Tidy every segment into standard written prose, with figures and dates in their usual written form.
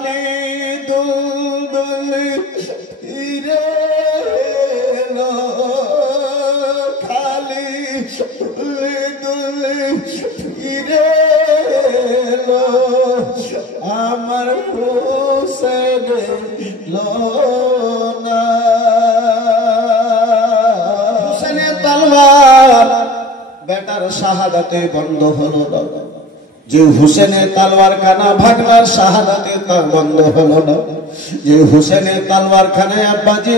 খালি দুলদুল ফিরে এলো, খালি দুলদুল ফিরে এলো, আমার হোসেন এলো না। হোসেনের তলোয়ার বেটার শাহাদাতে বন্ধ হলো না, যে হুসেনের তলোয়ার খানা ভাগনার শাহাদাতে তার বন্ধ হলো না, যে হুসেনের তলোয়ার খানায় আব্বাজি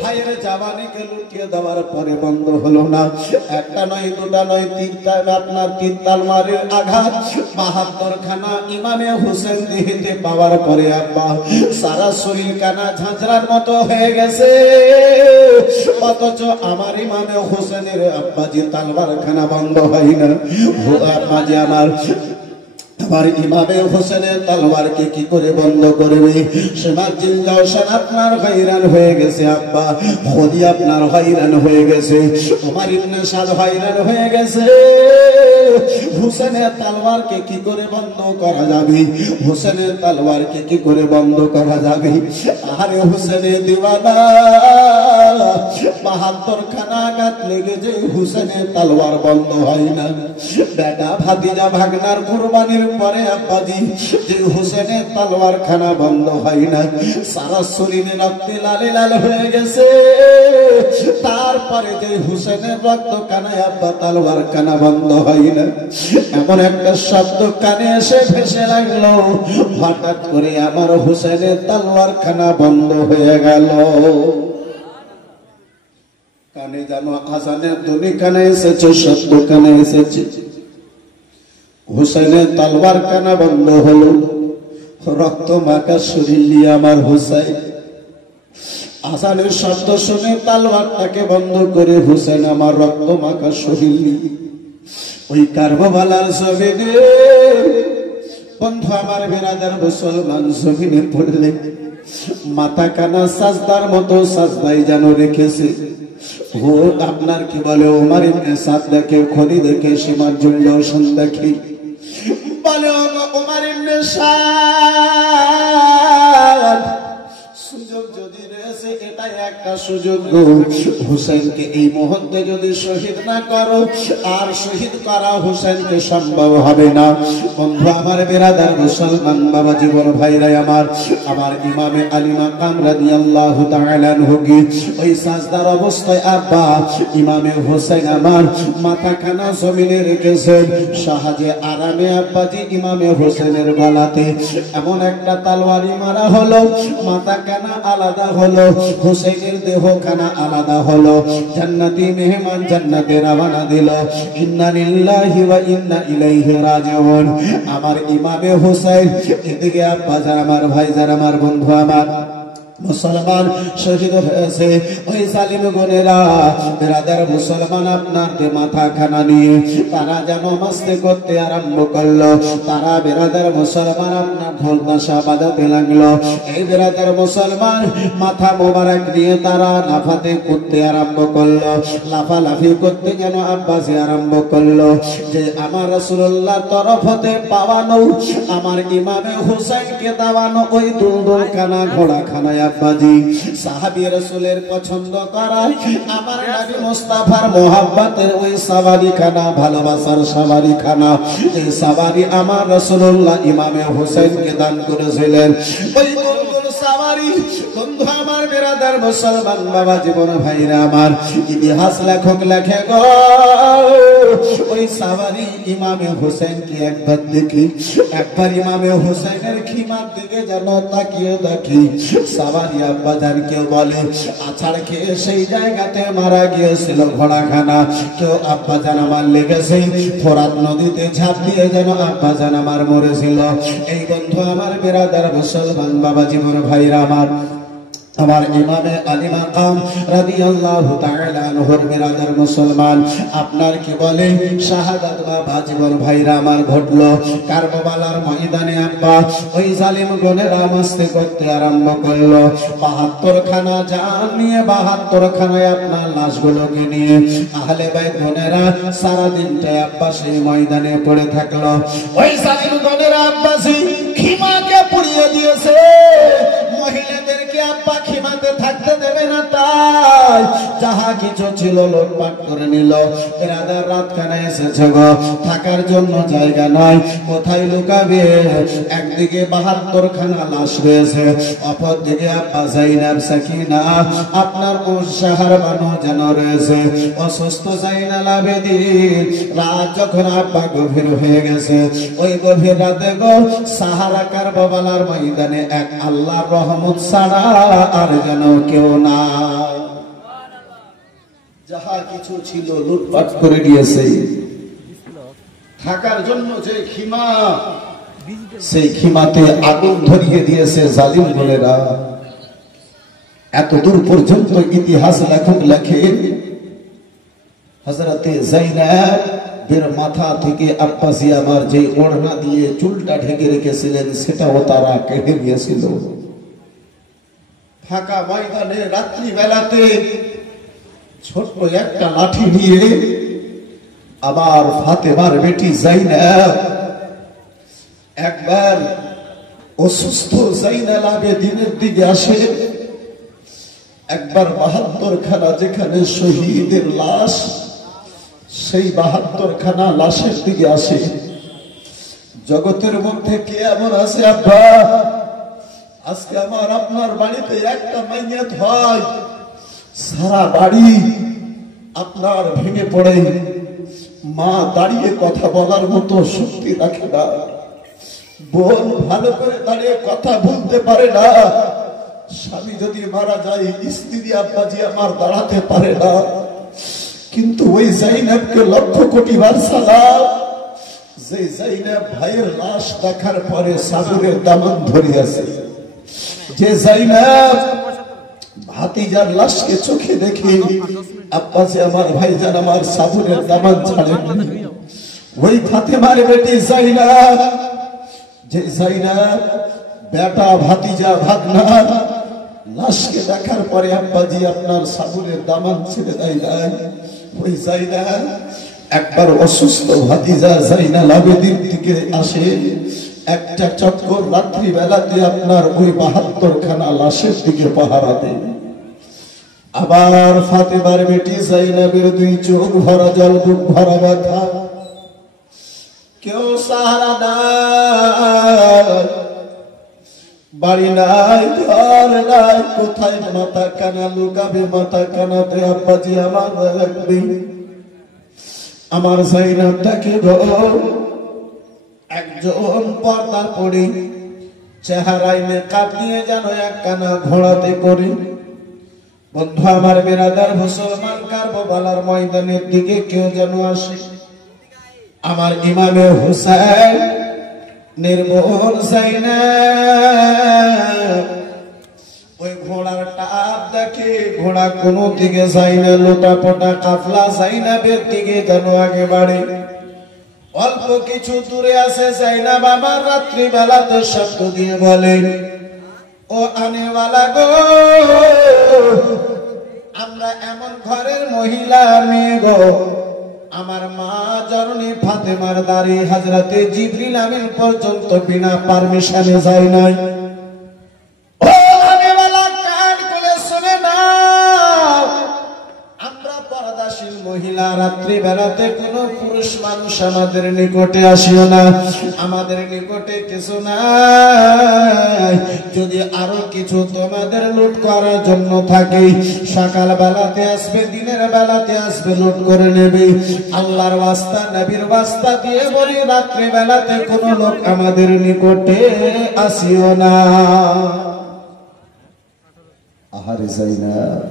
ভাইয়ের জাবানিকে লুটিয়ে দেওয়ার পরে বন্ধ হলো না। একটা নয়, দুটা নয়, তিনটা, আপনার তিন তলোয়ারের আঘাত ৭২ খানা ইমামে হুসেন দেহেতে পাওয়ার পরে আব্বা সারা শরীর কানা ঝাঁঝরার মতো হয়ে গেছে, অথচ আমার ইমামে হুসেনের আব্বাজি তলোয়ার খানা বন্ধ হয় না। আব্বাজি আমার ইমামে হোসেনের তলোয়ারকে কি করে বন্ধ করবে? সিরাজুল জওশন আপনার হয়রান হয়ে গেছে আব্বা, খোদি আপনার হয়রান হয়ে গেছে, ওমর ইবনে সাদ হয়রান হয়ে গেছে। হোসেনের তলোয়ারকে কি করে বন্ধ করা যাবে? হোসেনের তলোয়ারকে কি করে বন্ধ করা যাবে? আরে হোসেনের দিওয়ানা ৭২ খানা আঘাত লেগে যে হোসেনের তলোয়ার বন্ধ হয় না। বেটা ভাতিজা ভাগনার কুরবানির পরে আব্বাজি যে হোসেনের তলোয়ার খানা বন্ধ হয় না, সারা শরীরে রক্তে লালে লাল হয়ে গেছে, তারপরে যে হোসেনের রক্ত কানায় আব্বা তলোয়ার কানা বন্ধ হয় না। এমন একটা শব্দ কানে এসে ভেসে লাগলো, হঠাৎ করে আমার হোসেনের তলোয়ার খানা বন্ধ হয়ে গেল। কানে যেন আজানের ধ্বনি কানে এসেছে, শব্দ কানে এসেছে, হুসেনের তলোয়ার কানা বন্ধ হলো। রক্ত মাখা শরীর নিয়ে আমার হুসাইন আজানের শব্দ শুনে তলোয়ারটাকে বন্ধ করে হুসেন আমার রক্ত মাখা শরীর নিয়ে ওই কারবালার জমিনে, বন্ধু আমার বেরাদার মুসলমান, জমিনে পড়লে মাথা কানা সাজদার মতো সাজদাই যেন রেখেছে। ও আপনার কি বলে, ওমর ইবনে সাদ দেখে, খোদি দেখে, সিরাজুল জওশন দেখে, বলে ওমর ইবনে সাদ সুযোগ যদি রয়েছে, এটাই একটা সুযোগ, হুসেনকে এই মুহূর্তে যদি শহীদ না করো, আর শহীদ করা হুসেনকে সম্ভব হবে না। বন্ধু আমার বেরাদার মুসলমান বাবা জীবন ভাইরা আমার ইমামে আলী মাকাম রাদিয়াল্লাহু তাআলা আনহু ওই সাজদার অবস্থায় আব্বা ইমামে হোসেন আমার মাথা খানা জমিনে রেখেছেন, সাহায্যে আরামে আব্বাজি ইমামে হোসেনের গলাতে এমন একটা তলোয়ারি মারা হলো, মাথা কানা আলাদা হলো, হুসেনের দেহ খানা আলাদা হলো, জান্নাতি মেহমান জান্নাতে রওনা দিল। ইন্না লিল্লাহি ওয়া ইন্না ইলাইহি রাজিউন। আমার ইমামে হোসেন এদিকে আব্বা যারা আমার ভাই যারা আমার বন্ধু আমার মুসলমান শহীদ হয়েছে, ওই জালিম গুনেরা বেরাদার মুসলমান আপনার মাথা খানা নিয়ে তারা যেন মাস্তি করতে আরম্ভ করলো। তারা বেরাদার মুসলমান আপনার ঢোল তাশা বাজাতে লাগলো। এই বেরাদার মুসলমান মাথা মোবারক নিয়ে তারা লাফাতে করতে আরম্ভ করলো, লাফালাফি করতে যেন আব্বাসে আরম্ভ করলো যে আমার রাসূলুল্লাহ তরফ হতে পাওয়ানো আমার ইমামে হোসেনকে দেওয়ানো ওই দুলদুল খানা ঘোড়া খানায় আব্বাজি সাহাবী রাসূলের পছন্দ করা আমার নবী মুস্তাফার মোহাব্বতের ওই সাওয়ারি খানা, ভালোবাসার সাওয়ারি খানা, এই সাওয়ারি আমার রাসূলুল্লাহ ইমামে হোসেনকে দান করেছিলেন। ওই দুলদুল সাওয়ারি বন্ধু আমার বেরাদার মুসলমান বাবা জীবন ভাইরা আমার, ইতিহাস লেখক লেখে গো ওই সাওয়ারি ইমামে হোসেনকে একবার দেখি, একবার ইমামে হোসেনের খিমার দিকে যেন তাকিয়ে দেখি। সাওয়ারি আব্বাজান কেউ বলে আছাড় খেয়ে সেই জায়গাতে মারা গিয়েছিল ঘোড়াখানা, কেউ আব্বাজান আমার লেগেছে ফোরাত নদীতে ঝাঁপ দিয়ে যেন আব্বাজান আমার মরেছিল। এই বন্ধু আমার বেরাদার মুসলমান বাবা জীবন ভাইরা আমার ইমামে আলী মাকাম রাদিয়াল্লাহু তাআলা আনহুর বেরাদার মুসলমান আপনার কি বলে শাহাদাত বাবা জীবন ভাইরা আমার ঘটলো কারবালার ময়দানে। আব্বা ওই জালিম গুনেরা মাস্তি করতে আরম্ভ করলো, ৭২ খানা জান নিয়ে ৭২ খানায় আপনার লাশগুলোকে নিয়ে আহলে বাইত গুনেরা সারা দিনটা আব্বা সেই ময়দানে পড়ে থাকলো। ওই জালিম গুনেরা আব্বাসী দিয়েছে মহিলাদেরকে আব্বা খিমাতে থাকতে দেবে না, তাই যাহা কিছু ছিল লুটপাট করে নিল। রাধার রাতখানা এসেছে গো, থাকার জন্য জায়গা নাই, কোথায় লুকাবে? একদিকে 72 খানা লাশ রয়েছে, অপর দিকে আব্বা যায়নাব সাকিনা আপনার মুশাহার বানো যেন রয়েছে, অসুস্থ যায়নাল আবেদিন। রাত যখন আব্বা গভীর হয়ে গেছে, ওই গভীর রাতে গো সাহারা কারবালার ময়দানে এক আল্লাহর রহমত ছাড়া আর যেন কেউ না। যাহা কিছু ছিল লুটপাট করে দিয়েছে। থাকার জন্য যে খিমা, সেই খিমাতে আগুন ধরিয়ে দিয়েছে জালিম বলেরা। এত দূর পর্যন্ত ইতিহাস লেখক লেখে হযরতে যায়নাবের মাথা থেকে আব্বাসি আমার যে ওড়না দিয়ে চুলটা ঢেকে রেখেছিলেন সেটাও তারা কেটে নিয়েছিল। ফাঁকা ময়দানে রাত্রি বেলাতে ছোট্ট একটা লাঠি নিয়ে আবার ফাতেমার বেটি যায়নাব একবার অসুস্থ যায়নাল আবেদিনের দিকে আসে, একবার 72 খানা যেখানে শহীদের লাশ, সেই 72 খানা লাশের দিকে আসে। জগতের মধ্যে কে এমন আছে আব্বা আজকে আমার আপনার বাড়িতে একটা মাইয়াত হয়, সারা বাড়ি আপনার ভেঙে পড়ে, মা দাঁড়িয়ে কথা বলার মতো শক্তি রাখে না, বোন ভালো করে দাঁড়িয়ে কথা বলতে পারে না, স্বামী যদি মারা যায় স্ত্রী আব্বাজি আমার দাঁড়াতে পারে না। কিন্তু ওই যায়নাবকে লক্ষ কোটি বার সালাম, যে যায়নাব ভাইয়ের লাশ দেখার পরে সাবুরের দামান ধরিয়াছে, যে যায়নাব ভাতিজার লাশকে চোখে দেখে আব্বাজি আমার ভাইজান আমার সাবুরের দামান ছাড়েননি, ওই ফাতেমার বেটি যায়নাব, যে যায়নাব বেটা ভাতিজা ভাগনা লাশকে দেখার পরে আব্বাজি আপনার সাবুরের দামান ছেড়ে দেয় নাই, ওই যায়নাব একবার অসুস্থ ভাতিজা যায়নাল আবেদিন দিকে আসে, একটা চক্কর রাত্রি বেলাতে আপনার ওই 72 খানা লাশের দিকে পাহারা দেয়। আবার ফাতেমার বেটি যায়নাবের 2 চোখ ভরা জল, বুক ভরা ব্যথা, কেউ সাহারা নাই, বাড়ি নাই, ঘর নাই, কোথায় মাথা কানা লুকাবে? মাথা কানাতে আব্বাজি আমার লাগবে। আমার যায়নাবটাকে একজন পর্দার পড়ে চেহারায় মেকআপ নিয়ে যেন একখানা ঘোড়াতে করে, বন্ধু আমার বিরাদার মুসলমান কারবালার ময়দানের দিকে কেউ যেন আসে, আমার ইমামে হুসাইন নির্মল যায়নাব ওই ঘোড়ার টাপ দেখে, ঘোড়া কোন দিকে যায় না, লোটাপোটা কাফলা যায়নাবের দিকে যেন আগে বাড়ে। অল্প কিছু দূরে আছে যায়নাব আমার রাত্রি বেলাতে শব্দ দিয়ে বলে, ও আনেওয়ালা গো, আমরা এমন ঘরের মহিলা মেয়ে গো, আমার মা জননী ফাতেমার দাড়ি হযরতে জিবরিল আমিন পর্যন্ত বিনা পারমিশনে যায় নাই। ও আনেওয়ালা কান খুলে শুনে নাও, আমরা পর্দাশীল মহিলা, রাত্রি বেলাতে কোনো পুরুষ মানুষ আমাদের নিকটে আসিও না, আমাদের নিকটে কিছু নাই, যদি আরো কিছু তোমাদের লুট করার জন্য থাকে সকাল বেলাতে আসবে, দিনের বেলাতে আসবে, লুট করে নেবে। আল্লাহর ওয়াস্তা নবীর ওয়াস্তা দিয়ে বলি, রাত্রি বেলাতে কোনো লোক আমাদের নিকটে আসিও না। আহারে যায়নাব,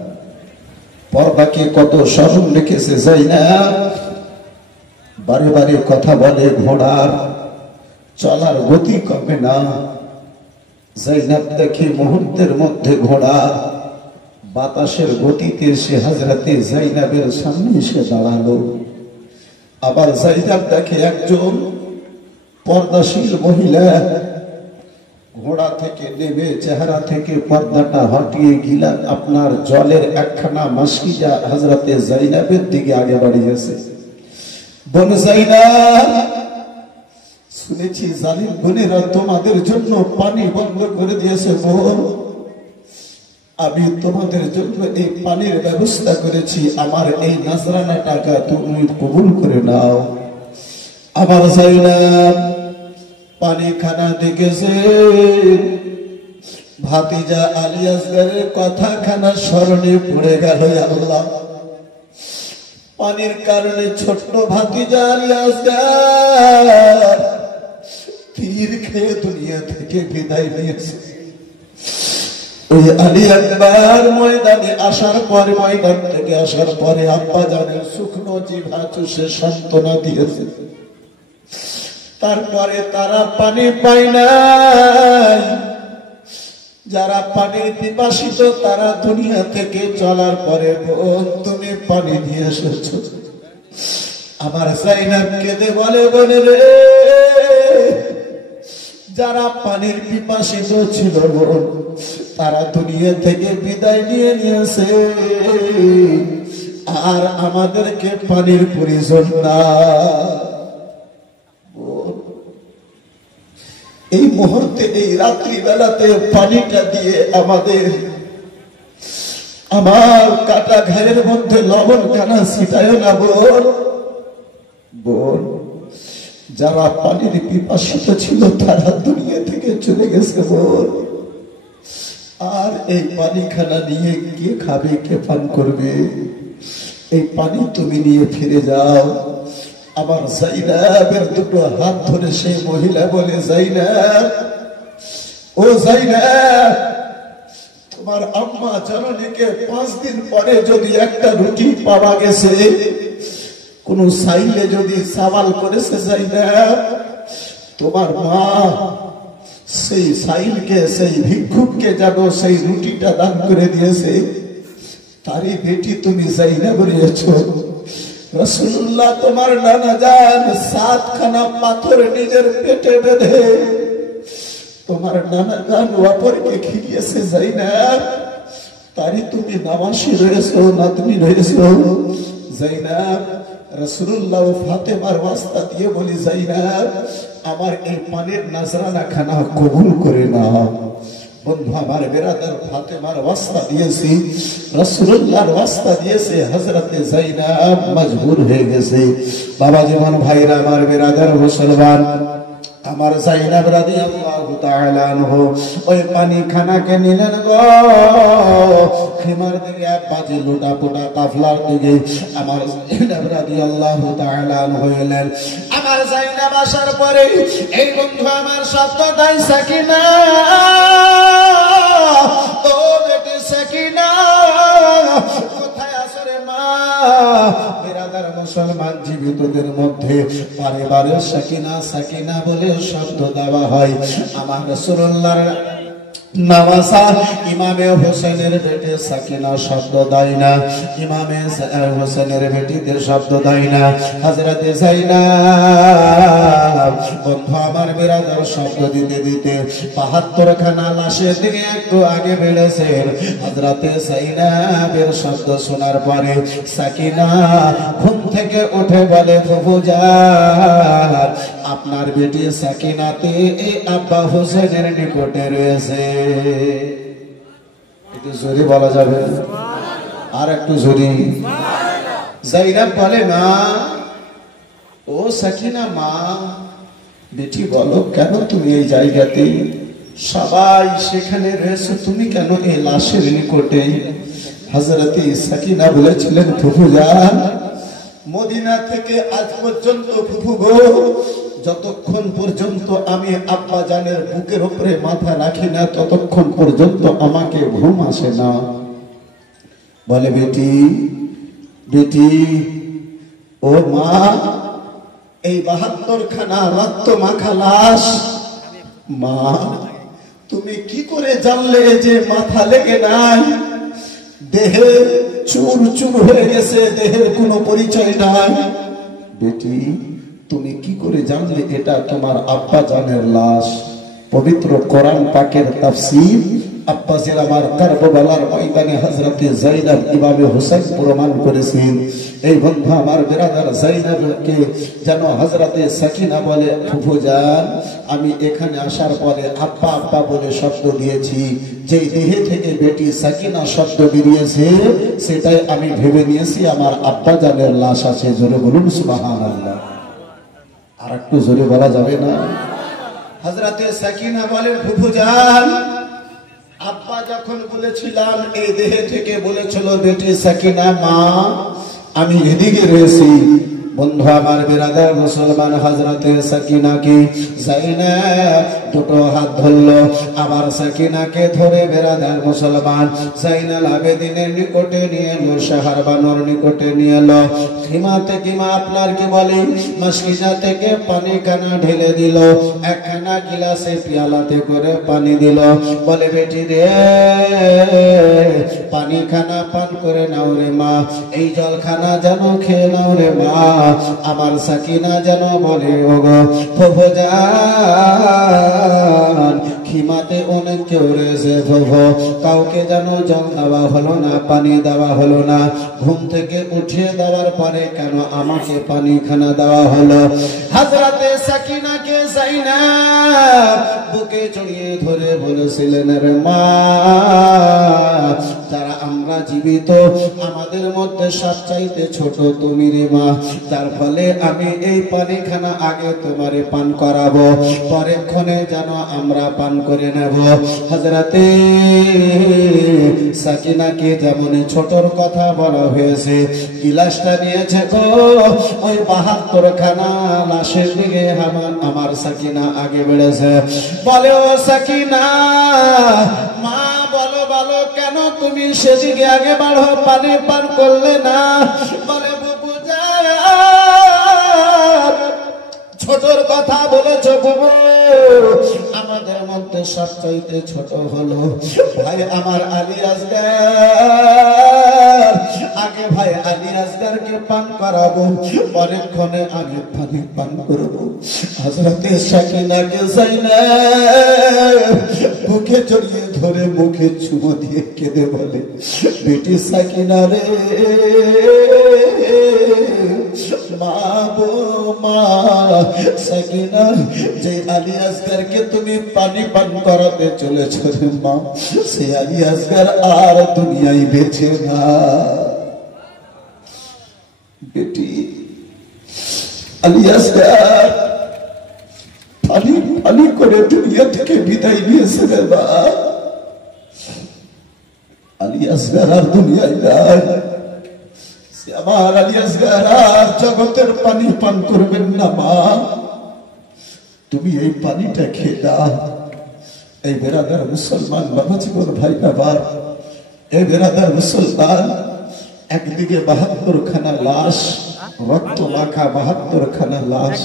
পর্দাকে কত স্মরণ রেখেছে যায়নাব, বারে বারে কথা বলে, ঘোড়ার চলার গতি কমে না। যায়নাব দেখে মুহূর্তের মধ্যে ঘোড়া বাতাসের গতিতে সে হযরতে যায়নাবের সামনে এসে দাঁড়ালো। আবার যায়নাব দেখে একজন পর্দাশীল মহিলা ঘোড়া থেকে নেমে চেহারা থেকে পর্দাটা হটিয়ে গিলান আপনার জলের একখানা মাসকিজা হযরতে যায়নাবের দিকে আগে বাড়িয়েছে। বোন যায়নাব, শুনেছি জালিম বোনেরা তোমাদের জন্য পানি বন্ধ করে দিয়েছে বোন, আমি তোমাদের জন্য এই পানির ব্যবস্থা করেছি, আমার এই নাজরানা টাকা তুমি কবুল করে নাও। আমার জাইনাব পানি খানা দেখেছে, ভাতিজা আলী আসগরের কথা খানা স্মরণে পড়ে গেল। আল্লাহ, পানির কারণে ছোট্ট ভাতিজা আলী আসগর তীর খেয়ে দুনিয়া থেকে বিদায় নিয়েছে। ওই আলী আকবর ময়দানে আসার পরে, ময়দান থেকে আসার পরে আব্বা জানের শুকনো জিভা চুষে সান্ত্বনা দিয়েছে। তারপরে তারা পানি পায় নাই। যারা পানির পিপাসিত তারা দুনিয়া থেকে চলার পরে তুমি পানি দিয়ে এসেছো। আমার জাইনাব কেঁদে বলে, বলে রে, যারা পানির পিপাসিত ছিল তারা দুনিয়া থেকে বিদায় নিয়ে নিয়েছে, আর আমাদেরকে পানির প্রয়োজন না। এই মুহূর্তে এই রাত্রি বেলাতে পানিটা দিয়ে আমার কাটা ঘায়ের মধ্যে লবণ কানা ছিটায় না বোন। বোন, যারা পানির পিপাসিত ছিল তারা দুনিয়া থেকে চলে গেছে বোন, আর এই পানি খানা নিয়ে কে খাবে, কে পান করবে? এই পানি তুমি নিয়ে ফিরে যাও। আমার জাইনাবের দুটো হাত ধরে সেই মহিলা বলে, জাইনাব, ও জাইনাব, তোমার আম্মা জননীকে 5 দিন পরে যদি একটা রুটি পাওয়া গেছে, কোন সাইলে যদি সওয়াল করেছে জাইনাব, তোমার মা সেই সাইলকে, সেই ভিক্ষুককে যেন সেই রুটিটা দান করে দিয়েছে, তারই বেটি তুমি জাইনাব রয়েছো। রাসূলুল্লাহ তোমার নানা জান 7খানা পাথর নিজের পেটে বেঁধে তোমার নানা জান ওপরকে খিলিয়েছে জাইনাব, তারই তুমি নামাসি রয়েছো, নাতনি রয়েছো জাইনাব। রাসূলুল্লাহ ফাতেমার ওয়াস্তা দিয়ে বলি, জাইনাব, আমার এই পানির নাজরানা খানা কবুল করে নাও। বন্ধু আমার বেরাদার, ফাতেমার ওয়াস্তা দিয়েছি, রাসূলুল্লাহর ওয়াস্তা দিয়েছে, হযরতে জাইনাব মজবুর হয়ে গেছে। বাবা জীবন ভাইরা, আমার বেরাদার মুসলমান, আমার জাইনাব রাদিয়াল্লাহু তাআলা আনহু ওই পানি খানাকে নিলেন গো খিমার দিকে, বাজে লুটা পোটা কাফলার দিকে। আমার জাইনাব রাদিয়াল্লাহু তাআলা আনহু এলেন। আমার জাইনাব আসার পরে এই বন্ধু আমার শব্দ দেয়, সাকিনা, ও বেটি সাকিনা, কোথায় আছো রে মা? বেরাদার মুসলমান জীবিতদের মধ্যে পরিবারের সাকিনা সাকিনা বলে শব্দ দেওয়া হয়। আমার রাসূলুল্লাহর নওয়াসা ইমামে হোসেনের বেটে সাকিনা শব্দ দেয় না, ইমামে হোসেনের বেটিদের শব্দ দেয় না। হযরতে জাইনাব বন্ধু আমার বেরাদার শব্দ দিতে দিতে ৭২খানা লাশের দিকে একটু আগে বেড়েছেন। হযরতে জাইনাবের শব্দ শোনার পরে সাকিনা ঘুম থেকে উঠে বলে, ফুফুজান, আপনার বেটি সাকিনাতে এই আব্বা হোসেনের নিকটে রয়েছে। একটু জোরে বলা যাবে, আর একটু জোরে। জাইনাব বলে, মা, ও সাকিনা মা, বেটি বলো, কেন তুমি এই জায়গাতে? সবাই সেখানে রয়েছে, তুমি কেন এই লাশের নিকটে? হযরতে সাকিনা বলেছিলেন, ফুফুজান, মদিনা থেকে আজ পর্যন্ত ফুফু গো, যতক্ষণ পর্যন্ত আমি আব্বা জানের বুকের উপরে মাথা রাখি না ততক্ষণ পর্যন্ত আমাকে ঘুম আসে না। বলে, বেটি, বেটি, ও মা, এই ৭২খানা রক্ত মাখা লাশ, মা, তুমি কি করে জানলে যে মাথা লেগে নাই? দেহে চুর চুর হয়ে গেছে, দেহের কোনো পরিচয় নাই। বেটি, তুমি কি করে জানলে এটা তোমার আব্বা জানের লাশ? পবিত্র কোরআন পাকের তাফসীর আব্বাসের আমার কারবালার ময়দানে হযরতে যায়েনব ইমামে হোসেন প্রমাণ করেছেন। এই বন্ধু আমার বিরাদার যায়েনবকে যেন হযরতে সাকিনা বলে, ফুফুজান আমি এখানে আসার পরে আব্বা আব্বা বলে শব্দ দিয়েছি, যে দেহে থেকে বেটি সাকিনা শব্দ বেরিয়েছে সেটাই আমি ভেবে নিয়েছি আমার আব্বা জানের লাশ আছে। জোরে বলুন সুবহানাল্লাহ। আর একটু জোরে বলা যাবে না? হযরতে সাকিনা বলেন, ফুফুজান আব্বা যখন বলেছিলাম এই দেহে থেকে বলেছিল বেটি সাকিনা মা, আমি এদিকে রয়েছি। বন্ধু আমার বিরাদার মুসলমান হযরতে সাকিনাকে যায়েনব দুটো হাত ধরলো, আবার সাকিনাকে ধরে বিরাদার মুসলমান যায়নাল আবেদিনের নিকটে নিয়ে এলো, শাহর বানর নিকটে নিয়ে এলো। খিমা থেকে মা আপনার কি বলে মাসকিনা থেকে পানি কানা ঢেলে দিল, একখানা গিলাসে পিয়ালাতে করে পানি দিল, বলে বেটি রে পানি খানা পান করে নাও রে মা, এই জলখানা যেন খেয়ে নাও রে মা। আমার সাকিনা যেন বলে ওগো ফুফুজান খিমাতে অনেক কেউ রয়েছে ফুফু, কাউকে যেন জল দেওয়া হলো না, পানি দেওয়া হলো না, ঘুম থেকে উঠিয়ে দেওয়ার পরে কেন আমাকে পানি খানা দেওয়া হলো? হযরতে সাকিনাকে যায়েনব বুকে জড়িয়ে ধরে বলেছিলেন, রে মা যারা আমরা জীবিত আমাদের মধ্যে সবচাইতে ছোট তুমি রে মা, যার ফলে আমি এই পানি খানা আগে তোমারে পান করাবো, পরেক্ষণে যেন আমরা পান করে নেব। হযরতে সাকিনাকে যেমন ছোটর কথা বলা হয়েছে, গিলাসটা নিয়েছে গো ওই 72 খানা লাশের দিকে আমার সাকিনা আগে বেড়েছে। বলে ও সাকিনা মা বলো বলো কেন তুমি সেদিকে আগে বাড়ো, পানি পান করলে না? বলে ছোটর কথা বলেছ বাবু, আমাদের মধ্যে সবচাইতে ছোট হলো ভাই আমার আলী আসগার, আগে ভাই আলী আসগারকে পান করাবো, পরেক্ষণে আমি পানি পান করবো। হযরতে সাকিনাকে যায়েনব বুকে জড়িয়ে ধরে মুখে চুমো দিয়ে কেঁদে বলে, বেটি সাকিনা রে মা গো মা, সাকিনা যে আলী আসগারকে তুমি পানি পান করাতে চলেছ রে মা, সে আলী আসগার আর দুনিয়ায় বেঁচে না। বেটি আলী আসগার পানি পানি করে দুনিয়া থেকে বিদায় নিয়েছে রে মা, আলী আসগার আর দুনিয়ায় নাই। আমার আলী আসগার আর জগতের পানি পান করবেন না মা, তুমি এই পানিটা খেয়ে দাও। এই বেরাদার মুসলমান বাবা জীবন ভাই বাবা, এই বেরাদার মুসলমান একদিকে 72 খানা লাশ, রক্ত মাখা 72 খানা লাশ,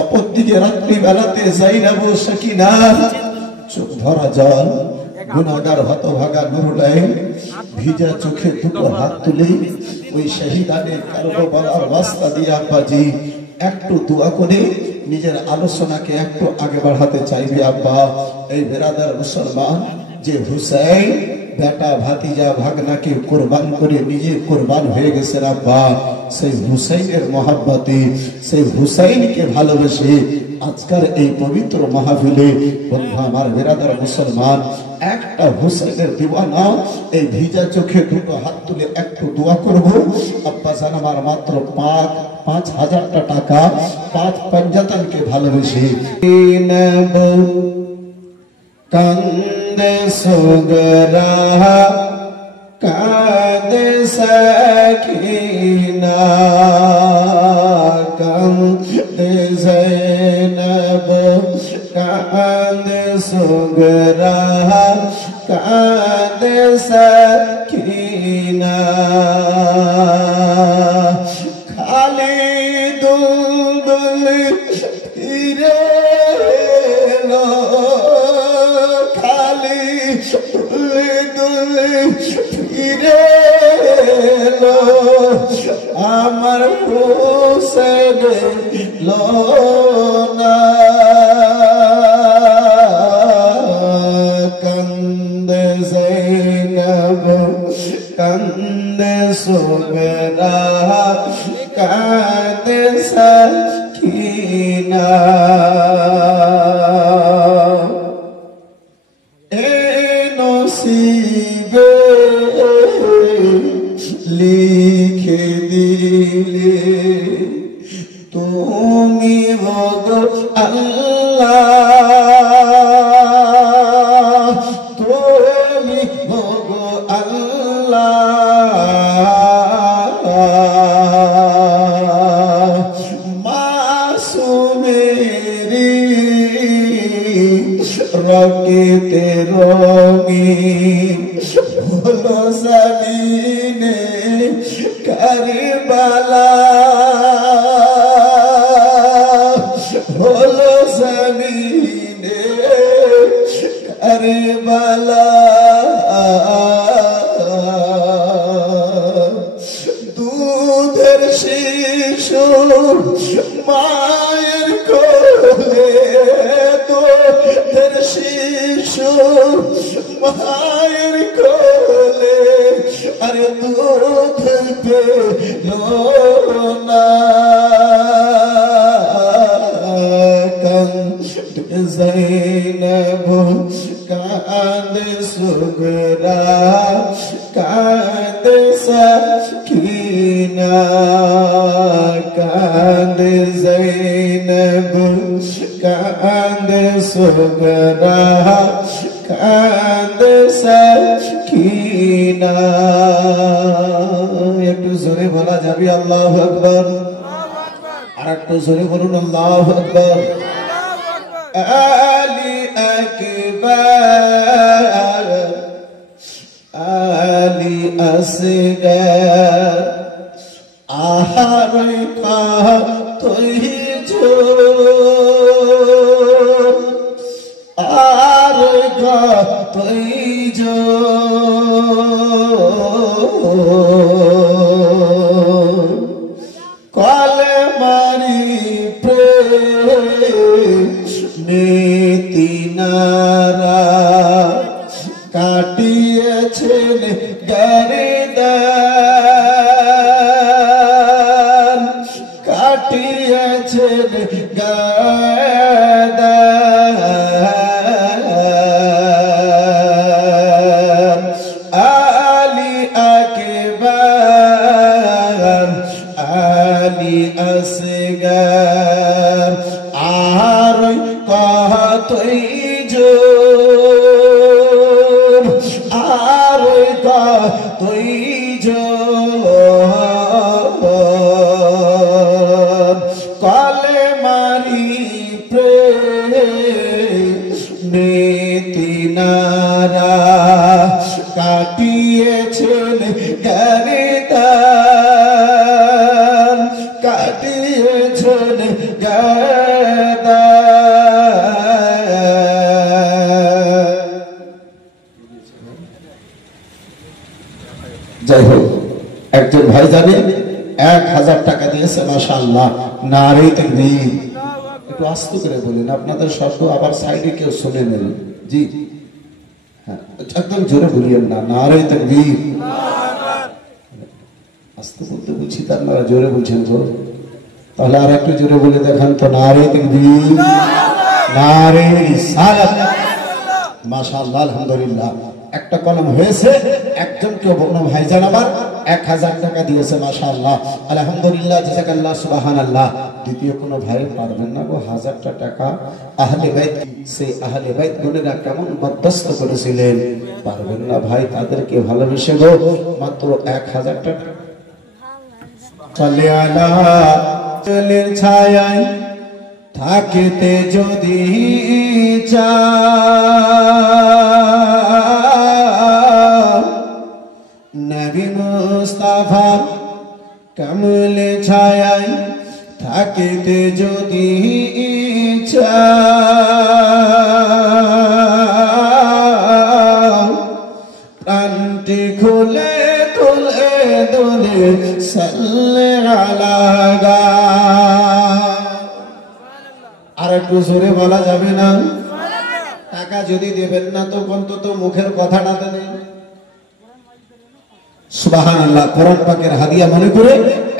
অপরদিকে রাত্রি বেলাতে যায়েনব সাকিনা চোখ ভরা জল, গুনাহগার হতভাগা নুরুলাইন ভিজা চোখে দুটো হাত তুলে ওই শহীদানের কারবালার রাস্তা দিয়ে আব্বাজি একটু দোয়া করে নিজের আলোচনাকে একটু আগে বাড়াতে চাইবে। আব্বা এই বেরাদার মুসলমান যে হুসাইন বেটা ভাতিজা ভাগনাকে কুরবান করে নিজে কুরবান হয়ে গেছে আব্বা, সেই হুসাইনের মহব্বতে সেই হুসাইনকে ভালোবেসে আজকের এই পবিত্র মাহফিলে বন্ধু আমার বেরাদার মুসলমান একটা হুসাইনের দিওয়ানা এই ভিজা চোখে দুটো হাত তুলে একটু দোয়া করব। আব্বা জান আমার মাত্র 5,000 টাকা 5 পঞ্জাতনকে ভালোবেসে কান্দে সোগরা কান্দে সাকিনা কান্দে যায়েনব কান্দে সোগরা কান্দে সাকিনা খালি দুলদুল ফিরে লো, খালি দুলদুল ফিরে লো, আমার হোসেন লো না কান্দ রকেতে রঙিন হলো জমিনে কারবালা, হলো জমিনে কারবালা। দুধের শিশু মায়ের কোলে, দুধের শিশু মায়ের কোলে, আরে দুধ পেল না। কান্দে জৈনব কান্দে সুগরা কান্দে সকিনা, কান্দে জৈনব কান্দে সুগরা কান্দে সকিনা। একটু জোরে বলা যাবে আল্লাহু আকবার? আর একটু জোরে বলুন আল্লাহু আকবার। আলী আকবার আলী আসগর আহার কা তুই জো, আর কা তুই জো, কলে মারি নীতি নারা কাটিয়েছেন গরিদান, কাটিয়েছেন গরিদান। আলী আকবার আলী আসগর আর কতই জোর, আর কতই জোর, কলে মারি নীতি নারা কাটিয়েছেন গরিদান, কাটিয়েছেন গরিদান। যাই হোক, একজন ভাই জানে 1000 টাকা দিয়েছে, মাশাআল্লাহ, নারে তাকবীর। একটু আস্তে করে বলেন, আপনাদের শব্দ আবার সাইডে কেউ শুনে নেন। জি হ্যাঁ, একদম জোরে বলিয়েন না, নারে তাকবীর। আস্তে বলতে বলছি, তার আপনারা জোরে বলছেন তো, তাহলে আর একটু জোরে বলে দেখান তো, নারে তাকবীর, নারে রিসালাত। মাশাআল্লাহ, আলহামদুলিল্লাহ। একটা কলম হয়েছে, একজনকে বন্য ভাইজান আমার 1000 টাকা দিয়েছে, মাশাআল্লাহ, আলহামদুলিল্লাহ, জাযাকাল্লাহ, সুবহানাল্লাহ। দ্বিতীয় কোনো ভাই পারবেন না গো 1000টা টাকা? আহলে বাইত, সেই আহলে বাইত গুণেরা কেমন মধ্যস্থ করেছিলেন, পারবেন না ভাই, তাদেরকে ভালোবেসে গো মাত্র 1000 টাকা। চলে আলা চলের ছায়ায় থাকিতে যদি নবী মুস্তাফা কমলে ছায়ায় থাকিতে যদি প্রাণটি খুলে তুলে দুলে সাল্লে আলা গা। আর একটু জোরে বলা যাবে না? টাকা যদি দেবেন না তো অন্তত মুখের কথাটা দেন। সুবহানাল্লাহ। কোরআন পাকের হাদিয়া মনে করে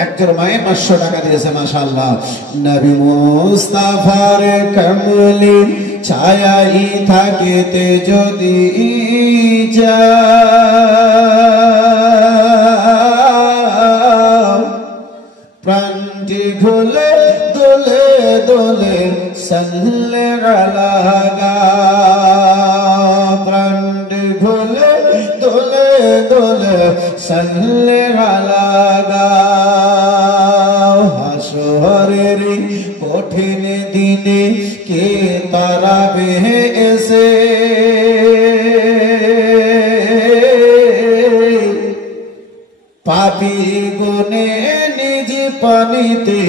একজন মায়ে 500 টাকা দিয়েছে, মাশাআল্লাহ। নবী মুস্তাফার কমলি ছায়াই থাকিতে যদি প্রাণটি খুলে দোলে দোলে সাল্লে আলা গা। প্রাণটি খুলে দোলে দোলে সাল্লে আলা গা। হাসরের কঠিন দিনে কে তারাবে এসে পাপী গুনে নিজ পানিতে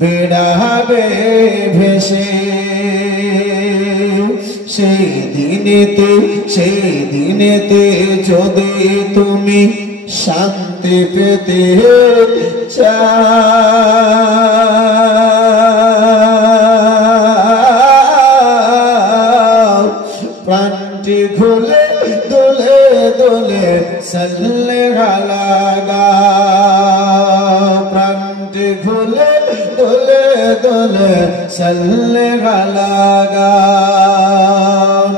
বেড়াবে ভেসে সেই দিনেতে যদি তুমি শান্তি পেতে চাও প্রাণটি খুলে দোলে দোলে সাল্লে লাগা প্রাণটি খুলে দোলে দোলে সাল্লে লাগা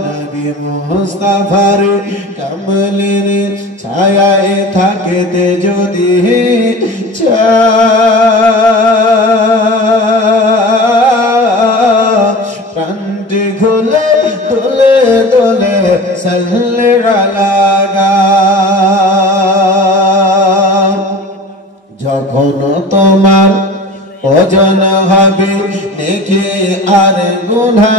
নবী মুস্তাফার কমলের ছায়ায় থাকতে যদি প্রাণটি খুলে দোলে দোলে সাল্লে লাগা যখন তোমার ওজন হবে নেকি আর গুনাহ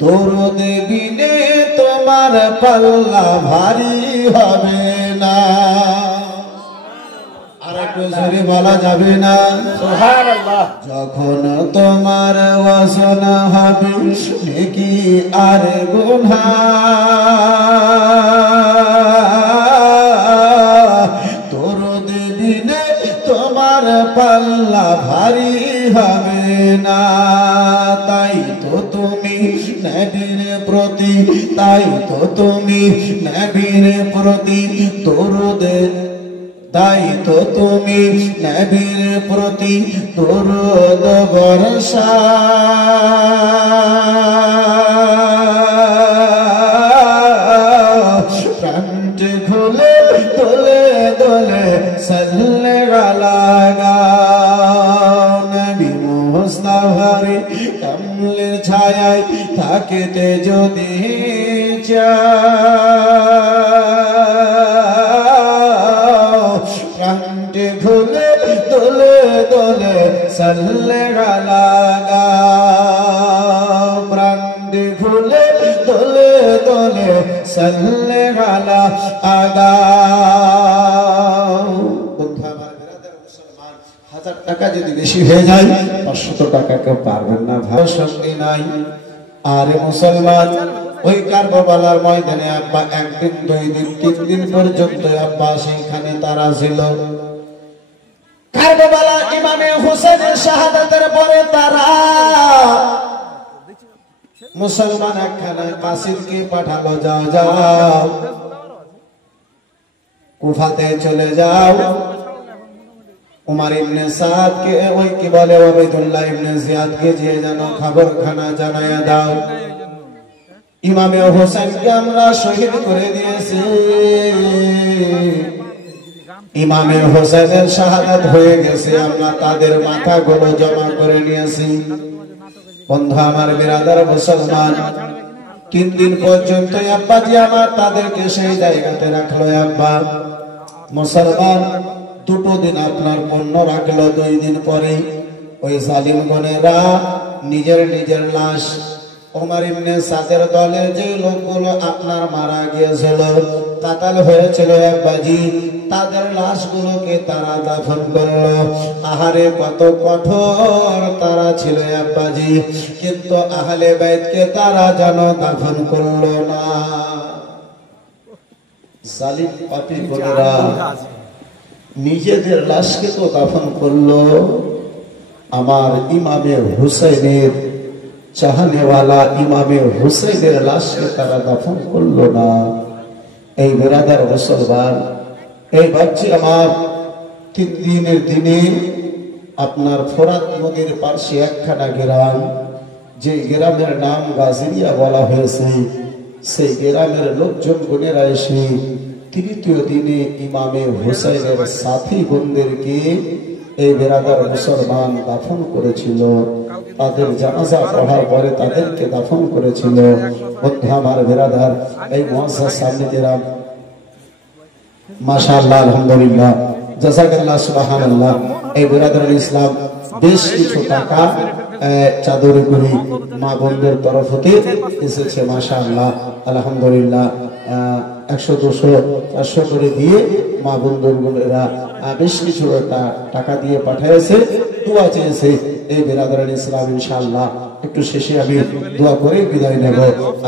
দরুদ বিনে তোমার পাল্লা ভারী হবে না আর একটু জোরে বলা যাবে না সুবহানাল্লাহ যখন তোমার ওজন হবে নেকি আর গুনাহ দরুদ বিনে তোমার পাল্লা ভারী হবে না তাই তো তুমি নবীর প্রতি দরুদ তাই তো তুমি নবীর প্রতি দরুদ বর্ষা প্রাণটি খুলে দোলে দোলে সাল্লে লাগা নবী মুস্তাফার কমলের ছায়ায় থাকতে যদি চাও প্রাণটি খুলে দোলে দোলে সাল্লে লাগা প্রাণটি খুলে দোলে দোলে সাল্লে লাগা টাকা যদি বেশি হয়ে যায় 500 টাকা কেউ পারবেন না ভালো সঙ্গে নাই আরে মুসলমান ওই কারবালার ময়দানে আব্বা একদিন 2 দিন 3 দিন পর্যন্ত আব্বা সেখানে তারা ছিল কারবালা ইমামে হোসেনের শাহাদাতের পরে তারা মুসলমান একখানা কাসিদকে পাঠালো যাও যাও কুফাতে চলে যাও উমর ইবনে সাদ কে ওই কি বলে ওবাইদুল্লাহ ইবনে জিয়াদ কে যে জানো খবরখানা জানায়া দাও ইমামে হোসেন কে আমরা শহীদ করে দিয়েছি ইমামে হোসেনের শাহাদাত হয়ে গেছে আমরা তাদের মাথাগুলো জমা করে নিয়েছি বন্ধু আমার বিরাদার মুসলমান 3 দিন পর্যন্ত আব্বাজি আমার তাদেরকে সেই জায়গাতে রাখলো আব্বা মুসলমান 2 দিন আপনার পণ্য রাখলো 2 দিন পরে ওই জালিম গনেরা নিজের লাশ ওমর ইবনে সাদের দলের যে লোকগুলো আপনার মারা গিয়েছিল কাতাল হয়েছিল আব্বাজি তাদের লাশগুলোকে তারা দাফন করলো আহারে কত কঠোর তারা ছিল আব্বাজি কিন্তু আহলে বাইতকে তারা যেন দাফন করলো না জালিম পাপী গনেরা নিজেদের লাশকে তো দাফন করলো আমার ইমামে হুসাইনের চাহনেওয়ালা ইমামে হুসাইনের লাশকে তারা দাফন করলো না এই বিরাদার মুসলমান এই বাচ্চা আমার 3 দিনের দিনে আপনার ফোরাত নদীর পাশে একখানা গ্রাম যে গ্রামের নাম গাজরিয়া বলা হয়েছে সেই গ্রামের লোকজন গুনেরা এসে 3য় দিনে ইমামে হুসাইনের সাথী বন্ধুদেরকে এই বিরাদার মুসলমান দাফন করেছিল তাদের জানাজা পড়ার পরে তাদেরকে দাফন করেছিল বন্ধু আমার বিরাদার এই মুআজ্জাজ সামনে দিলাম মাশাআল্লাহ আলহামদুলিল্লাহ জাযাকাল্লাহ সুবহানাল্লাহ এই বিরাদার ইসলাম বেশ কিছু টাকা চাদরে করে মা বোনদের তরফ হতে এসেছে। মাশাআল্লাহ, আলহামদুলিল্লাহ। 100, 200, 400 করে দিয়ে মা বোনদেরা বেশ কিছু টাকা দিয়ে পাঠিয়েছে, দোয়া চেয়েছে। এই বিরাদরান ইসলাম ইনশাআল্লাহ একটু শেষে আমি দোয়া করে বিদায় নেব।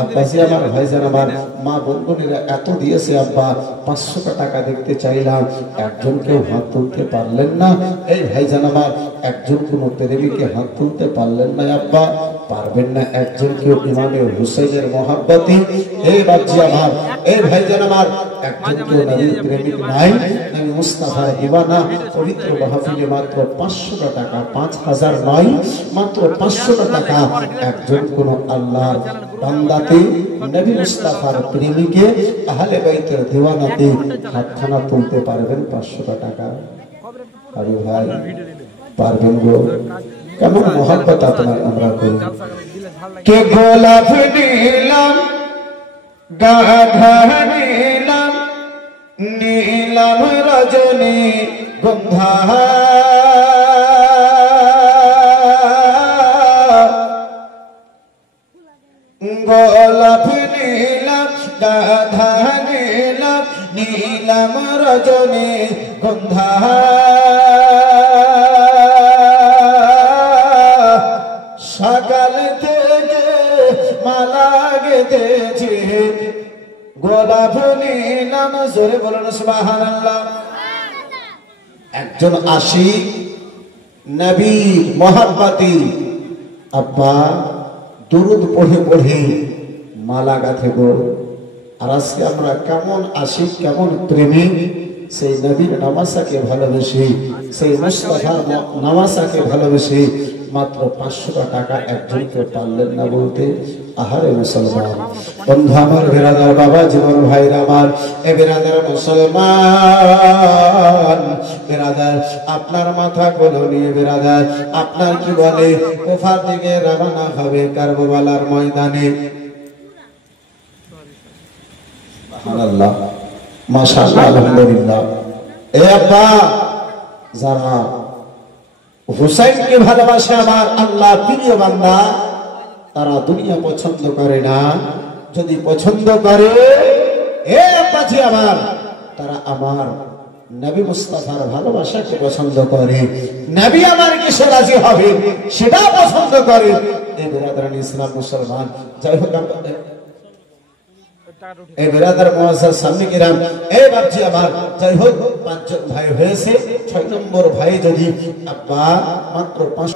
আব্বাজি আমার, ভাইজান আমার, মা বোনেরা এত দিয়েছে আব্বা, 500 টাকা দেখতে চাইলাম, একজন কেউ হাত তুলতে পারলেন না। এই ভাইজান আমার, একজন কোন প্রেমিকে হাত তুলতে পারলেন না আব্বা, পারবেন না একজন কেউ ইমামে হুসাইনের মহাব্বতি। এই বাচ্চা আমার, এই ভাইজান আমার, একজন কেউ নবীর প্রেমিক নাই, নবী মুস্তাফার দিওয়ানা। পবিত্র মাহফিলে মাত্র 500 টাকা, 5000 নয়, মাত্র 500 টাকা একজন কোন আল্লাহর বান্দাতে, নবী মুস্তাফার প্রেমিকে, আহলে বাইতের দিওয়ানাতে হাতখানা তুলতে পারবেন 500 টাকা? আরে ভাই, পারবেন গো? কেমন মহব্বত আপনার আমরা করি। কে গোলাপ নিলাম, গাধা নিলাম, নীলাম রজনী গন্ধা, গোলাপ নীলাম, গাধা নীলাম, নীলাম রজনী গন্ধা, সকাল থেকে মালা গেঁথেছি, গোলাপ নীলাম। জোরে বলুন সুবহানাল্লাহ। একজন আশিক নবী মহাব্বতি আব্বা দুরুদ পড়ে পড়ে মালা গাঁথে গো। আর আজকে আমরা কেমন আশিক, কেমন প্রেমিক, সেই নবীর নামাসাকে ভালোবেসে, সেই মুস্তাফার নামাসাকে ভালোবেসে মাত্র 500 টাকা একজনকে পারলেন না বলতে। আহারে মুসলমান বন্ধু আমার, বেরাদার বাবা, জীবন ভাইরা আমার, এ বেরাদার মুসলমান বেরাদার, আপনার মাথা কোলো নিয়ে বেরাদার, আপনার কি বলে কুফার দিকে রওনা হবে কারবালার ময়দানে। সুবহানাল্লাহ, মাশাআল্লাহ, আলহামদুলিল্লাহ। এ আব্বা, যারা হুসাইনকে ভালোবাসে আমার আল্লাহ প্রিয় বান্দা, তারা দুনিয়া পছন্দ করে না। যদি পছন্দ করে, এ আব্বাজি আমার, তারা আমার নবী মুস্তাফার ভালোবাসাকে পছন্দ করে। নবী আমার কিসে রাজি হবে সেটা পছন্দ করে। এই বিরাদরান ইসলাম মুসলমান, যাই হোক, এই বিরাদার মুআজ্জাজ সামনে কিরাম, এই বাপজি আমার, যাই হোক, 5 জন ভাই হয়েছে। 6 নম্বর ভাই যদি আব্বা মাত্র 5